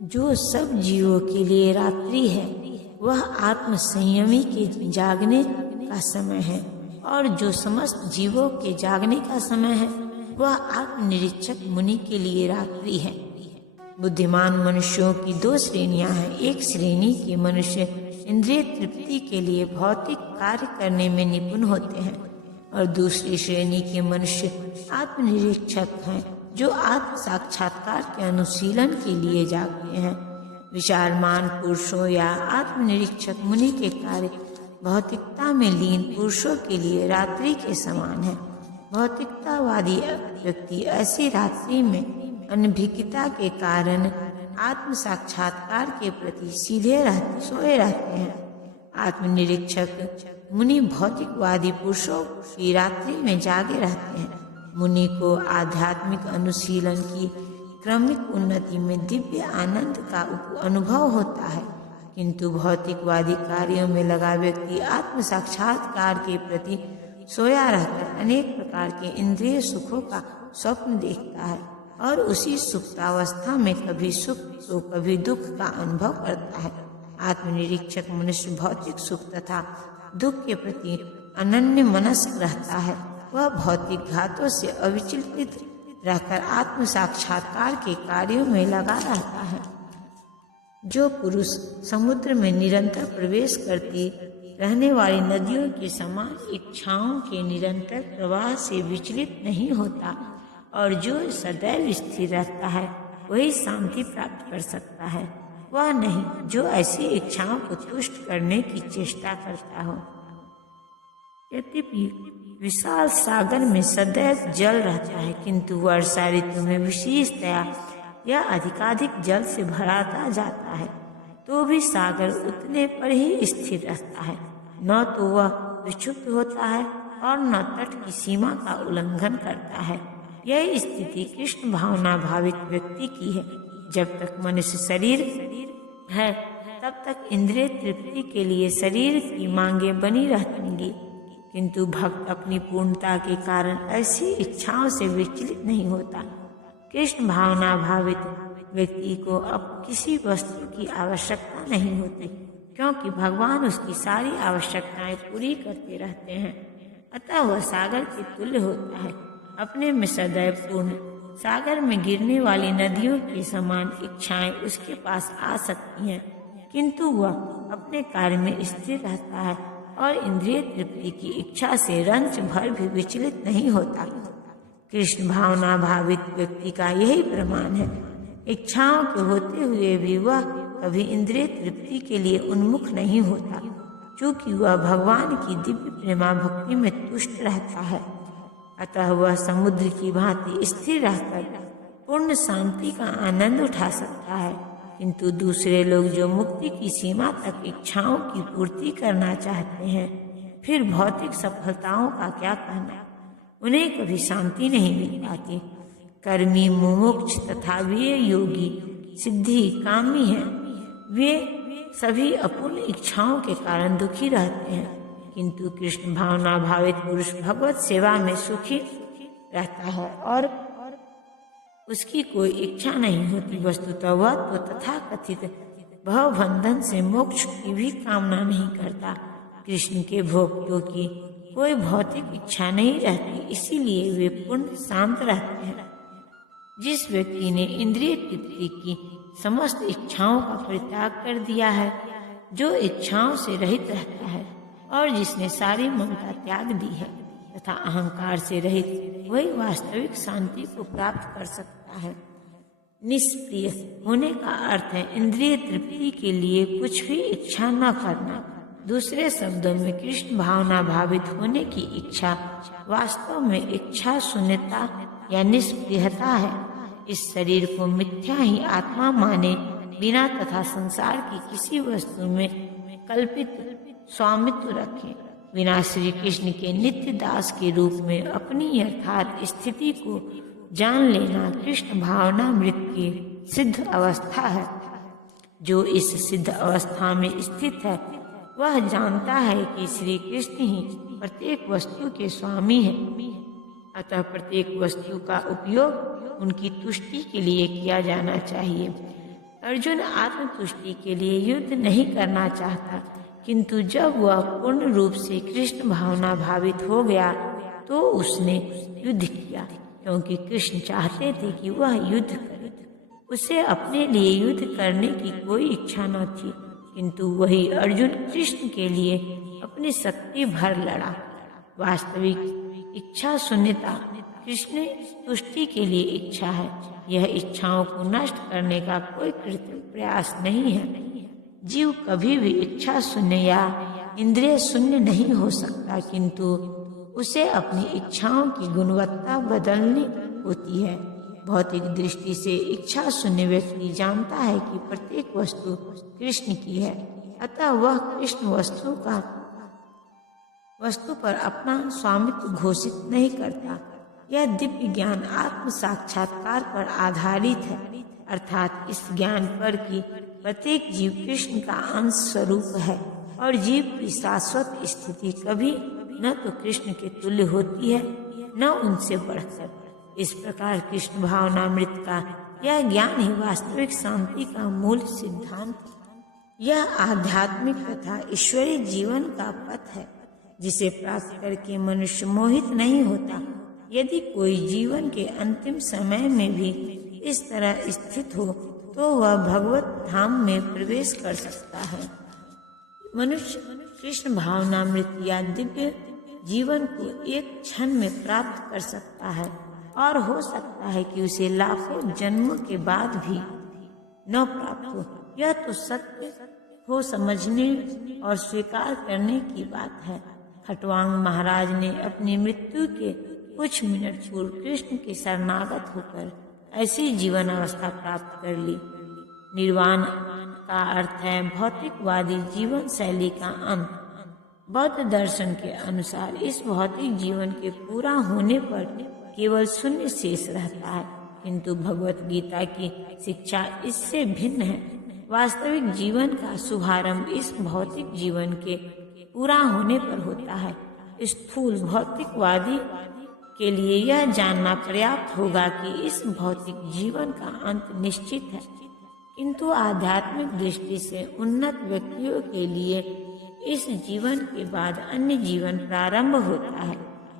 जो सब जीवों के लिए रात्रि है वह आत्म संयमी के जागने का समय है, और जो समस्त जीवों के जागने का समय है वह आत्मनिरीक्षक मुनि के लिए रात्रि है। बुद्धिमान मनुष्यों की दो श्रेणियां हैं। एक श्रेणी के मनुष्य इंद्रिय तृप्ति के लिए भौतिक कार्य करने में निपुण होते हैं, और दूसरी श्रेणी के मनुष्य आत्मनिरीक्षक हैं जो आत्म साक्षात्कार के अनुशीलन के लिए जागते हैं। विचारमान पुरुषों या आत्मनिरीक्षक मुनि के कार्य भौतिकता में लीन पुरुषों के लिए रात्रि के समान है। भौतिकतावादी व्यक्ति ऐसी रात्रि में अनभिज्ञता के कारण आत्म साक्षात्कार के प्रति सीधे सोए रहते हैं। आत्मनिरीक्षक मुनि भौतिकवादी पुरुषों की रात्रि में जागे रहते हैं। मुनि को आध्यात्मिक अनुशीलन की क्रमिक उन्नति में दिव्य आनंद का अनुभव होता है, किंतु भौतिकवादी कार्यों में लगा व्यक्ति आत्म साक्षात्कार के प्रति सोया रहकर अनेक प्रकार के इंद्रिय सुखों का स्वप्न देखता है, और उसी सुप्तावस्था में कभी सुख तो कभी दुख का अनुभव करता है। आत्मनिरीक्षक मनुष्य भौतिक सुख तथा दुख के प्रति अनन्य मनस्क रहता है। वह भौतिक घातों से अविचलित रहकर आत्म साक्षात्कार के कार्यों में लगा रहता है। जो पुरुष समुद्र में निरंतर प्रवेश करती रहने वाली नदियों के समान इच्छाओं के निरंतर प्रवाह से विचलित नहीं होता और जो सदैव स्थिर रहता है वही शांति प्राप्त कर सकता है, वह नहीं जो ऐसी इच्छाओं को तुष्ट करने की चेष्टा करता हो। यद्यपि विशाल सागर में सदैव जल रहता है, किंतु वर्षा ऋतु में विशेषतया यह अधिकाधिक जल से भराता जाता है, तो भी सागर उतने पर ही स्थिर रहता है। न तो वह विक्षुब्ध होता है और न तट की सीमा का उल्लंघन करता है। यह स्थिति कृष्ण भावना भावित व्यक्ति की है। जब तक मनुष्य शरीर है तब तक इंद्रिय तृप्ति के लिए शरीर की मांगें बनी रहेंगी, किंतु भक्त अपनी पूर्णता के कारण ऐसी इच्छाओं से विचलित नहीं होता। कृष्ण भावना भावित व्यक्ति को अब किसी वस्तु की आवश्यकता नहीं होती, क्योंकि भगवान उसकी सारी आवश्यकताएं पूरी करते रहते हैं। अतः वह सागर के तुल्य होता है, अपने में सदैव पूर्ण। सागर में गिरने वाली नदियों के समान इच्छाएं उसके पास आ सकती हैं, किंतु वह अपने कार्य में स्थिर रहता है और इंद्रिय तृप्ति की इच्छा से रंच भर भी विचलित नहीं होता। कृष्ण भावना भावित व्यक्ति का यही प्रमाण है। इच्छाओं के होते हुए भी वह कभी इंद्रिय तृप्ति के लिए उन्मुख नहीं होता, क्योंकि वह भगवान की दिव्य प्रेमा भक्ति में तुष्ट रहता है। अतः वह समुद्र की भांति स्थिर रहकर पूर्ण शांति का आनंद उठा सकता है, किंतु दूसरे लोग जो मुक्ति की सीमा तक इच्छाओं की पूर्ति करना चाहते हैं, फिर भौतिक सफलताओं का क्या कहना, उन्हें कभी शांति नहीं मिल पाती। कर्मी मुमुक्ष तथा वे योगी सिद्धि कामी हैं, वे सभी अपूर्ण इच्छाओं के कारण दुखी रहते हैं, किंतु कृष्ण भावना भावित पुरुष भगवत सेवा में सुखी रहता है और उसकी कोई इच्छा नहीं होती। वस्तुतः वह तो तथा कथित भवबंधन से मोक्ष की भी कामना नहीं करता। कृष्ण के भक्तों की कोई भौतिक इच्छा नहीं रहती, इसीलिए वे पूर्ण शांत रहते हैं। जिस व्यक्ति ने इंद्रिय तृप्ति की समस्त इच्छाओं का परित्याग कर दिया है, जो इच्छाओं से रहित रहता है और जिसने सारी ममता त्याग दी है तथा अहंकार से रहित, वही वास्तविक शांति को प्राप्त कर सकता है। निष्प्रिय होने का अर्थ है इंद्रिय तृप्ति के लिए कुछ भी इच्छा न करना। दूसरे शब्दों में कृष्ण भावना भावित होने की इच्छा वास्तव में इच्छा शून्यता या निष्प्रियता है। इस शरीर को मिथ्या ही आत्मा माने बिना तथा संसार की किसी वस्तु में कल्पित स्वामित्व रखें, बिना श्री कृष्ण के नित्य दास के रूप में अपनी यथार्थ स्थिति को जान लेना कृष्ण भावना मृत की सिद्ध अवस्था है। जो इस सिद्ध अवस्था में स्थित है वह जानता है कि श्री कृष्ण ही प्रत्येक वस्तु के स्वामी है, अतः प्रत्येक वस्तु का उपयोग उनकी तुष्टि के लिए किया जाना चाहिए। अर्जुन आत्मतुष्टि के लिए युद्ध नहीं करना चाहता, किंतु जब वह पूर्ण रूप से कृष्ण भावना भावित हो गया तो उसने युद्ध किया, क्योंकि कृष्ण चाहते थे कि वह युद्ध करे। उसे अपने लिए युद्ध करने की कोई इच्छा न थी, किंतु वही अर्जुन कृष्ण के लिए अपनी शक्ति भर लड़ा। वास्तविक इच्छा शून्यता कृष्ण तुष्टि के लिए इच्छा है। यह इच्छाओं को नष्ट करने का कोई कृत्रिम प्रयास नहीं है। जीव कभी भी इच्छा शून्य या इंद्रिय शून्य नहीं हो सकता, किंतु उसे अपनी इच्छाओं की गुणवत्ता बदलनी होती है। भौतिक दृष्टि से इच्छा शून्य व्यक्ति जानता है कि प्रत्येक वस्तु कृष्ण की है, अतः वह कृष्ण वस्तु पर अपना स्वामित्व घोषित नहीं करता। यह दिव्य ज्ञान आत्म साक्षात्कार पर आधारित है, अर्थात इस ज्ञान पर कि प्रत्येक जीव कृष्ण का अंश स्वरूप है और जीव की शाश्वत स्थिति कभी न तो कृष्ण के तुल्य होती है न उनसे बढ़कर। इस प्रकार कृष्ण भावनामृत का यह ज्ञान ही वास्तविक शांति का मूल सिद्धांत है। यह आध्यात्मिक तथा ईश्वरीय जीवन का पथ है, जिसे प्राप्त करके मनुष्य मोहित नहीं होता। यदि कोई जीवन के अंतिम समय में भी इस तरह स्थित हो तो वह भगवत धाम में प्रवेश कर सकता है। मनुष्य कृष्ण भावनामृत या दिव्य जीवन को एक क्षण में प्राप्त कर सकता है, और हो सकता है कि उसे लाखों जन्मों के बाद भी न प्राप्त हो। यह तो सत्य हो समझने और स्वीकार करने की बात है। खटवांग महाराज ने अपनी मृत्यु के कुछ मिनट पूर्व कृष्ण के शरणागत होकर ऐसी जीवन अवस्था प्राप्त कर ली। निर्वाण का अर्थ है भौतिकवादी जीवन शैली का अंत। बौद्ध दर्शन के अनुसार इस भौतिक जीवन के पूरा होने पर केवल शून्य शेष रहता है, किंतु भगवत गीता की शिक्षा इससे भिन्न है। वास्तविक जीवन का शुभारंभ इस भौतिक जीवन के पूरा होने पर होता है। स्थूल भौतिकवादी के लिए यह जानना पर्याप्त होगा कि इस भौतिक जीवन का अंत निश्चित है, किंतु आध्यात्मिक दृष्टि से उन्नत व्यक्तियों के लिए इस जीवन के बाद अन्य जीवन प्रारंभ होता है।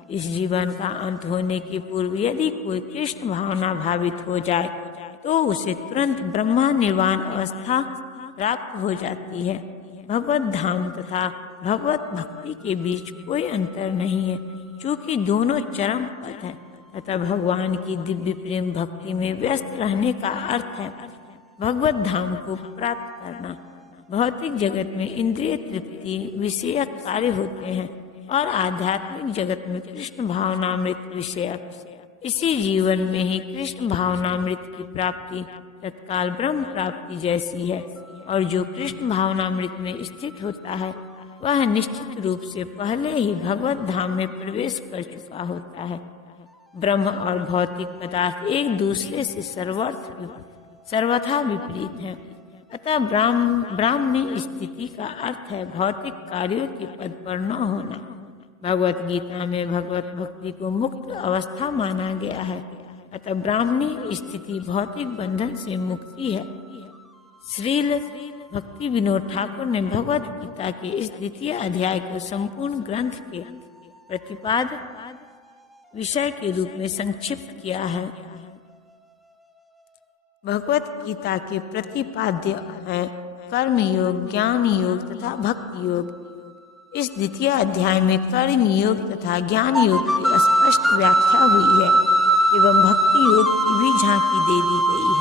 इस जीवन का अंत होने के पूर्व यदि कोई कृष्ण भावना भावित हो जाए तो उसे तुरंत ब्रह्मा निर्वाण अवस्था प्राप्त हो जाती है। भगवत धाम तथा भगवत भक्ति के बीच कोई अंतर नहीं है, चूँकि दोनों चरम पथ है। तथा भगवान की दिव्य प्रेम भक्ति में व्यस्त रहने का अर्थ है भगवत धाम को प्राप्त करना। भौतिक जगत में इंद्रिय तृप्ति विषयक कार्य होते हैं और आध्यात्मिक जगत में कृष्ण भावनामृत विषयक। इसी जीवन में ही कृष्ण भावनामृत की प्राप्ति तत्काल ब्रह्म प्राप्ति जैसी है, और जो कृष्ण भावनामृत में स्थित होता है वह निश्चित रूप से पहले ही भगवत धाम में प्रवेश कर चुका होता है। ब्रह्म और भौतिक पदार्थ एक दूसरे से सर्वथा विपरीत है, अतः ब्राह्मणी स्थिति का अर्थ है भौतिक कार्यों के पद पर न होना। भगवत गीता में भगवत भक्ति को मुक्त अवस्था माना गया है, अतः ब्राह्मणी स्थिति भौतिक बंधन से मुक्ति है। श्रील भक्ति विनोद ठाकुर ने भगवत गीता के इस द्वितीय अध्याय को संपूर्ण ग्रंथ के प्रतिपाद विषय के रूप में संक्षिप्त किया है। भगवत गीता के प्रतिपाद्य है कर्म योग, ज्ञान योग तथा भक्ति योग। इस द्वितीय अध्याय में कर्म योग तथा ज्ञान योग की स्पष्ट व्याख्या हुई है एवं भक्ति योग की भी झांकी दे दी गई है।